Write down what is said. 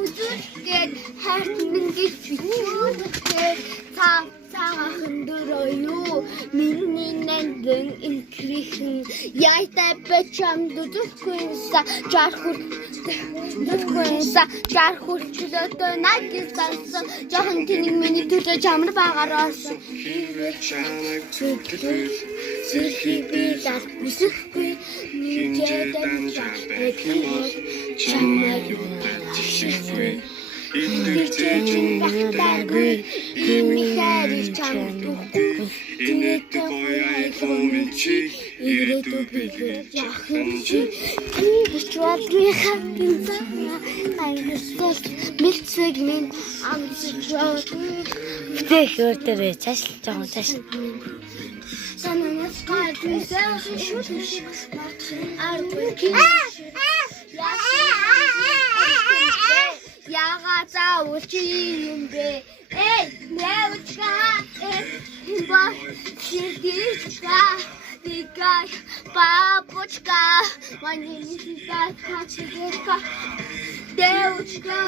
Үзүүлгээд хайртан гэж бичүүлээ. Цагаан хөндрөө юу миний нандин инкрихэн яйтай бачам дутхуйса жархурчлөөдөө нагистанс жохон тэнийг миний төлөө чамар багаараас сэрхий зархусгүй нэгдэн чамаа юу шишгүй Итгэж багтаагүй имихэрий чамдгүй Тинэтэ хоёрын чи ирээдүйг бигэр яхан чи Бичвадгүй хатин заа Найнэстэй мэлцэг минь амсчаад Тэгэр дээр цааш жоохон цааш Сананас гадүйсээ шүлш арбуки Яга заавч юм бэ нэвчга ба сидичка дикай папочка манисика качека девочка